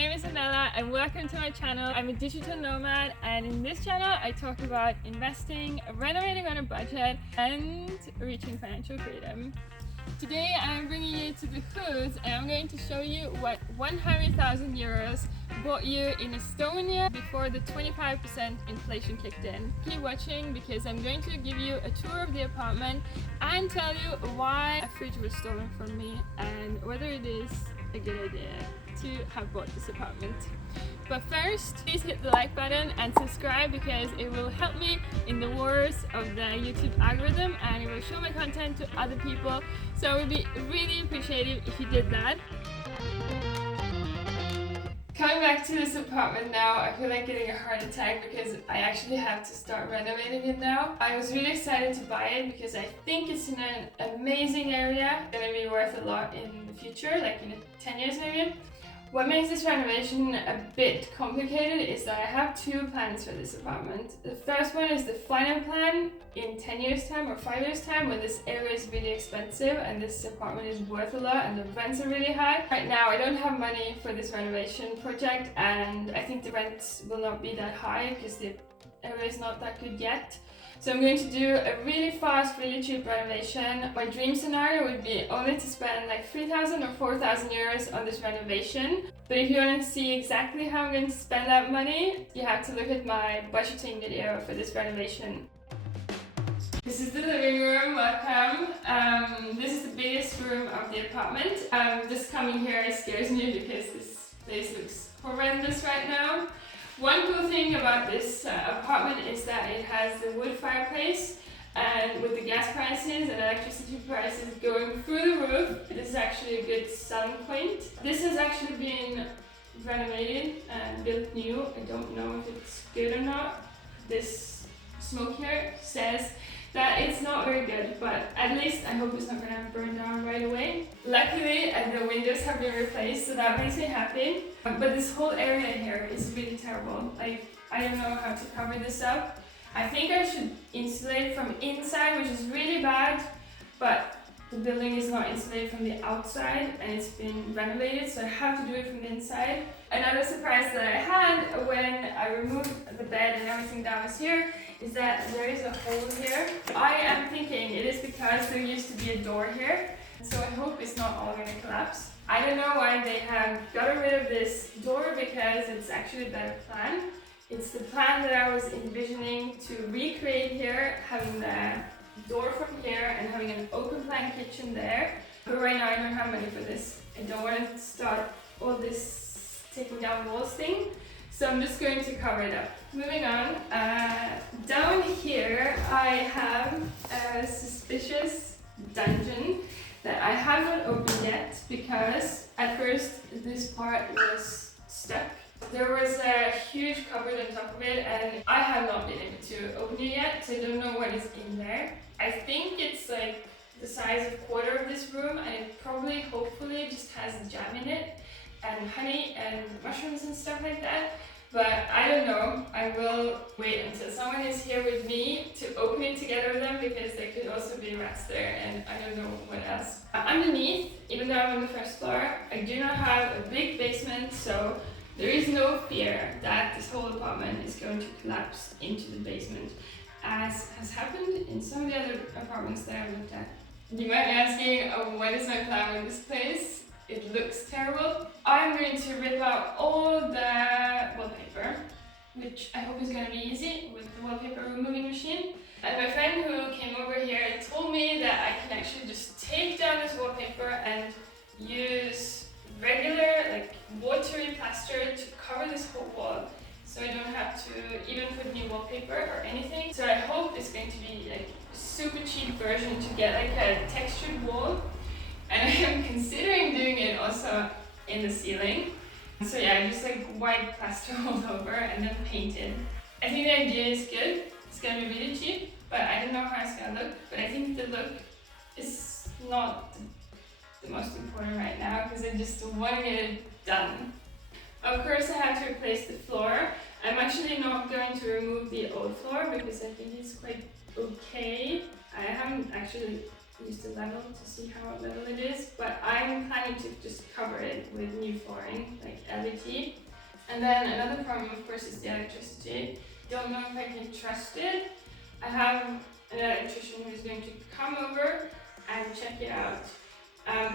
name is Anela and welcome to my channel. I'm a digital nomad and in this channel I talk about investing, renovating on a budget and reaching financial freedom. Today I'm bringing you to the Hoods and I'm going to show you what 100,000 euros bought you in Estonia before the 25% inflation kicked in. Keep watching because I'm going to give you a tour of the apartment and tell you why a fridge was stolen from me and whether it is a good idea to have bought this apartment. But first, please hit the like button and subscribe because it will help me in the wars of the YouTube algorithm and it will show my content to other people. So it would be really appreciative if you did that. Coming back to this apartment now, I feel like getting a heart attack because I actually have to start renovating it now. I was really excited to buy it because I think it's in an amazing area. It's going to be worth a lot in the future, like in 10 years maybe. What makes this renovation a bit complicated is that I have two plans for this apartment. The first one is the final plan in 10 years time or 5 years time when this area is really expensive and this apartment is worth a lot and the rents are really high. Right now I don't have money for this renovation project and I think the rents will not be that high because the area is not that good yet. So I'm going to do a really fast, really cheap renovation. My dream scenario would be only to spend like 3,000 or 4,000 euros on this renovation. But if you want to see exactly how I'm going to spend that money, you have to look at my budgeting video for this renovation. This is the living room, welcome. This is the biggest room of the apartment. Just coming here scares me because this place looks horrendous right now. One cool thing about this apartment is that it has the wood fireplace and with the gas prices and electricity prices going through the roof, this is actually a good selling point. This has actually been renovated and built new. I don't know if it's good or not. This smoke here says that it's not very good, but at least I hope it's not gonna burn down right away. Luckily, the windows have been replaced, so that makes me happy. But this whole area here is really terrible. Like, I don't know how to cover this up. I think I should insulate from inside, which is really bad, but the building is not insulated from the outside and it's been renovated, so I have to do it from the inside. Another surprise that I had when I removed the bed and everything that was here is that there is a hole here. I am thinking it is because there used to be a door here, so I hope it's not all gonna collapse. I don't know why they have gotten rid of this door because it's actually a better plan. It's the plan that I was envisioning to recreate here, having the door from here and having an open plan kitchen there. But right now I don't have money for this. I don't want to start all this taking down walls thing. So I'm just going to cover it up. Moving on, down here I have a suspicious dungeon that I have not opened yet because at first this part was stuck. There was a huge cupboard on top of it and I have not been able to open it yet, so I don't know what is in there. I think it's like the size of a quarter of this room and it probably, hopefully, just has jam in it and honey and mushrooms and stuff like that. But I don't know. I will wait until someone is here with me to open it together with them because there could also be rats there and I don't know what else. Underneath, even though I'm on the first floor, I do not have a big basement, so there is no fear that this whole apartment is going to collapse into the basement, as has happened in some of the other apartments that I've looked at. You might be asking, what is my plan with this place? It looks terrible. I'm going to rip out all the wallpaper, which I hope is going to be easy with the wallpaper removing machine. And my friend who came over here told me that I can actually just take down this wallpaper and use regular, like watery plaster to cover this whole wall. So I don't have to even put new wallpaper or anything. So I hope it's going to be like a super cheap version to get like a textured wall. And I am considering doing it also in the ceiling. So yeah, just like white plaster all over and then painted. I think the idea is good. It's gonna be really cheap, but I don't know how it's gonna look. But I think the look is not the most important right now because I just want to get it done. Of course I have to replace the floor. I'm actually not going to remove the old floor because I think it's quite okay. I haven't actually use the level to see how level it is. But I'm planning to just cover it with new flooring, like LVT. And then another problem, of course, is the electricity. Don't know if I can trust it. I have an electrician who's going to come over and check it out.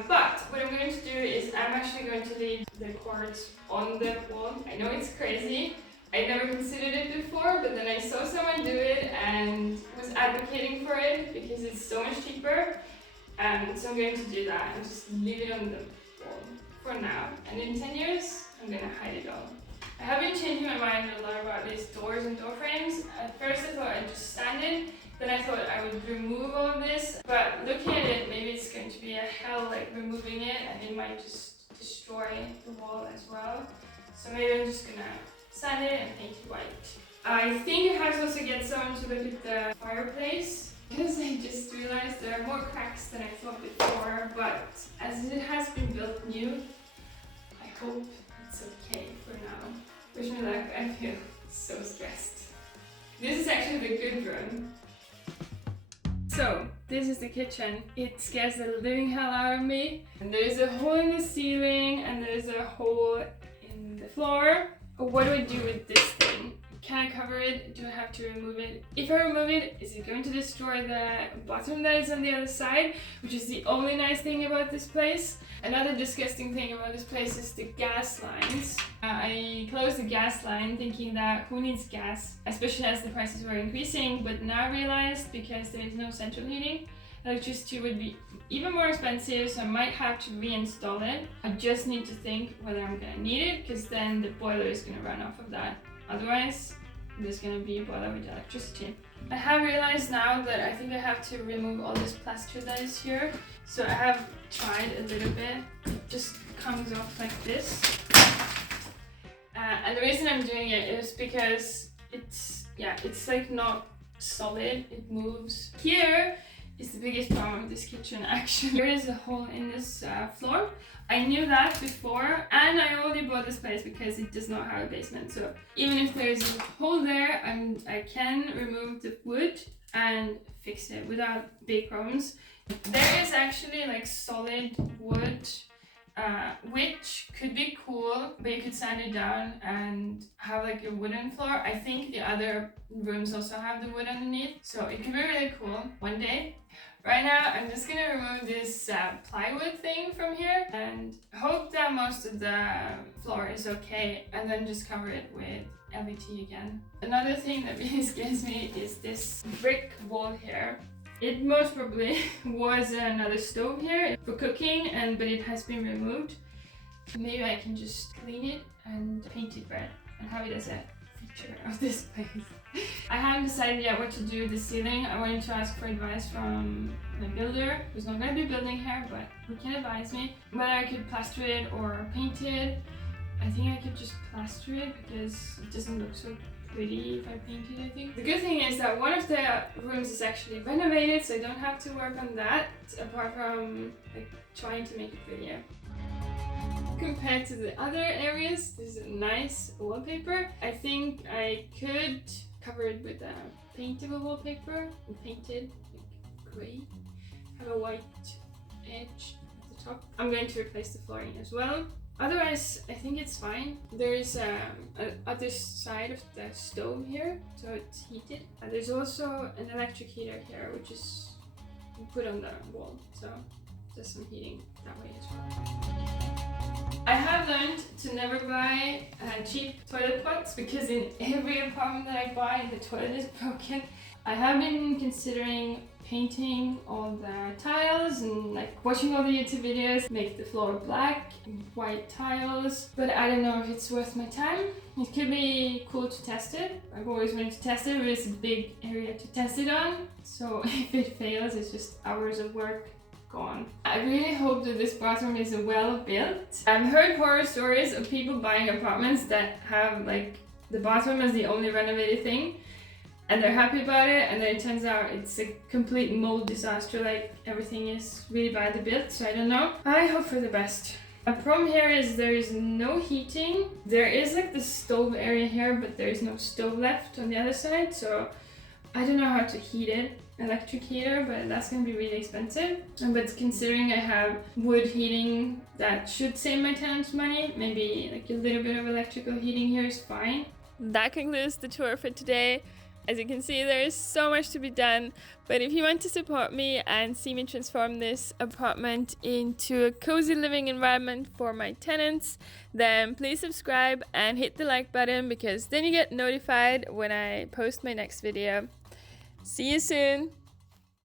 But what I'm going to do is I'm actually going to leave the cords on the wall. I know it's crazy. I never considered it before, but then I saw someone do it and was advocating for it because it's so much cheaper. So I'm going to do that and just leave it on the wall for now. And in 10 years, I'm going to hide it all. I have been changing my mind a lot about these doors and door frames. At first I thought I'd just sand it, then I thought I would remove all of this, but looking at it, maybe it's going to be a hell like removing it and it might just destroy the wall as well. So maybe I'm just gonna sand it and paint it white. I think I have to also get someone to look at the fireplace because I just realized there are more cracks than I thought before, but as it has been built new, I hope it's okay for now. Wish me luck, I feel so stressed. This is actually the good room. So, this is the kitchen. It scares the living hell out of me. And there's a hole in the ceiling and there's a hole in the floor. What do I do with this thing? Can I cover it? Do I have to remove it? If I remove it, is it going to destroy the bottom that is on the other side? Which is the only nice thing about this place. Another disgusting thing about this place is the gas lines. I closed the gas line thinking that who needs gas? Especially as the prices were increasing, but now I realized because there is no central heating, electricity would be even more expensive, so I might have to reinstall it. I just need to think whether I'm gonna need it, because then the boiler is gonna run off of that. Otherwise, there's gonna be a boiler with electricity. I have realized now that I think I have to remove all this plaster that is here. So I have tried a little bit. It just comes off like this. And the reason I'm doing it is because it's like not solid, it moves. Here is the biggest problem with this kitchen actually. There is a hole in this floor. I knew that before, and I only bought this place because it does not have a basement. So even if there is a hole there, I can remove the wood and fix it without big problems. There is actually like solid wood, which could be cool, but you could sand it down and have like a wooden floor. I think the other rooms also have the wood underneath, so it could be really cool one day. Right now, I'm just gonna remove this plywood thing from here and hope that most of the floor is okay, and then just cover it with LVT again. Another thing that really scares me is this brick wall here. It most probably was another stove here for cooking, but it has been removed. Maybe I can just clean it and paint it red and have it as a feature of this place. I haven't decided yet what to do with the ceiling. I wanted to ask for advice from my builder, who's not going to be building here, but who can advise me whether I could plaster it or paint it. I think I could just plaster it because it doesn't look so pretty if I paint it, I think. The good thing is that one of the rooms is actually renovated, so I don't have to work on that, apart from like trying to make it prettier. Compared to the other areas, this is a nice wallpaper. I think I could cover it with a paintable wallpaper and paint it like grey. Have a white edge at the top. I'm going to replace the flooring as well. Otherwise, I think it's fine. There is a other side of the stove here, so it's heated. There's also an electric heater here, which is put on the wall, so there's some heating that way as well. I have learned to never buy cheap toilet pots because in every apartment that I buy, the toilet is broken. I have been considering painting all the tiles and like watching all the YouTube videos, make the floor black, white tiles, but I don't know if it's worth my time. It could be cool to test it. I've always wanted to test it, but it's a big area to test it on, so if it fails, it's just hours of work gone. I really hope that this bathroom is well built. I've heard horror stories of people buying apartments that have like the bathroom as the only renovated thing, and they're happy about it, and then it turns out it's a complete mold disaster, like everything is really badly built, so I don't know. I hope for the best. The problem here is there is no heating. There is like the stove area here, but there is no stove left on the other side, so I don't know how to heat it. electric heater, but that's gonna be really expensive. But considering I have wood heating that should save my tenants money, maybe like a little bit of electrical heating here is fine. That concludes the tour for today. As you can see, there is so much to be done, but if you want to support me and see me transform this apartment into a cozy living environment for my tenants, then please subscribe and hit the like button, because then you get notified when I post my next video. See you soon!